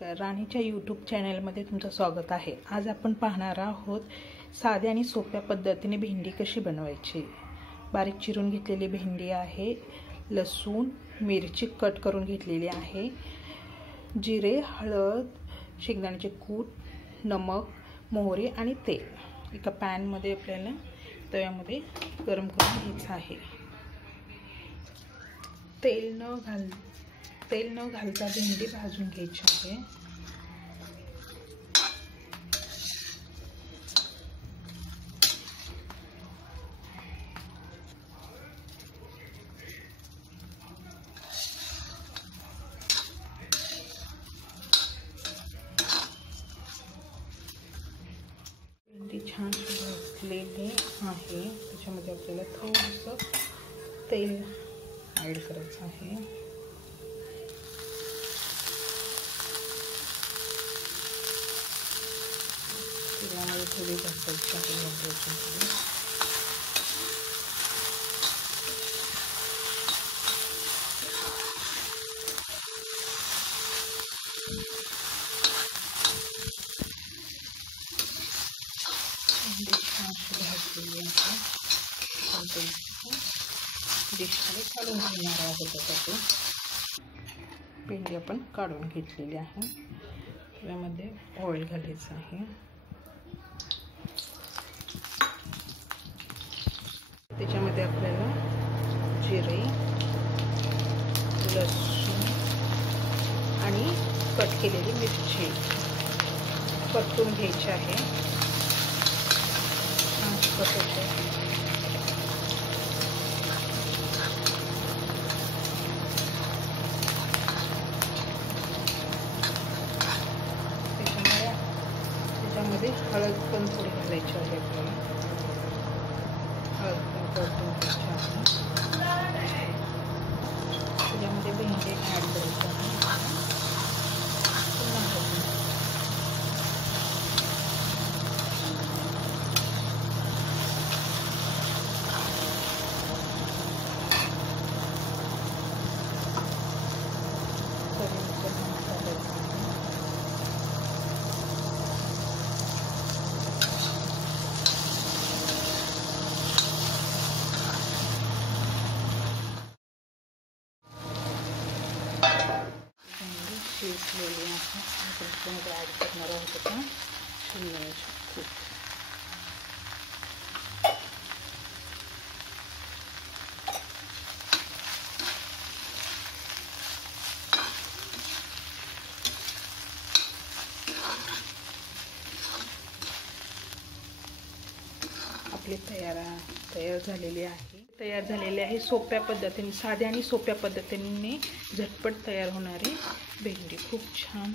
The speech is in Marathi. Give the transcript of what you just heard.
नमस्कार, राणीच्या यूट्यूब चॅनलमध्ये तुमचं स्वागत आहे। आज आपण पाहणार आहोत साध्या आणि सोप्या पद्धतीने भेंडी कशी बनवायची। बारीक चिरून घेतलेली भेंडी आहे, लसूण मिरची कट करून घेतलेली आहे, जिरे, हळद, शेंगदाण्याचे कूट, नमक, मोहरी आणि तेल एका पॅन मध्ये आपल्याला तव्यामध्ये गरम करून घ्यायचं आहे। तेल न घालता भेंडी भाजून घ्यायची आहे। भेंडी छान भाजलेली आहे, त्याच्यामध्ये आपल्याला थोडंसं तेल ॲड करायचं आहे। त्यामध्ये थोडी घालायची आहे। डिशमध्ये काढून घेणार आहोत। त्यासाठी भेंडी आपण काढून घेतलेली आहे। त्यामध्ये ऑइल घालायचं आहे। त्याच्यामध्ये आपल्याला जिरे, लसूण आणि कट केलेली मिरची परतून घ्यायची आहे। त्याच्यामध्ये हळद पण थोडी घालायची आहे आपल्याला। हळद पण परतून घ्यायची आहे। त्याच्यामध्ये भेंडी ॲड करायची आहे। शिजलेली आहे, त्याच्यामध्ये ॲड करणार आहोत आपण शेंगदाण्याचे कूट। आपली तयार झालेली आहे सोप्या पद्धतीने, साध्या आणि सोप्या पद्धतीने झटपट तयार होणारी भेंडी। खूप छान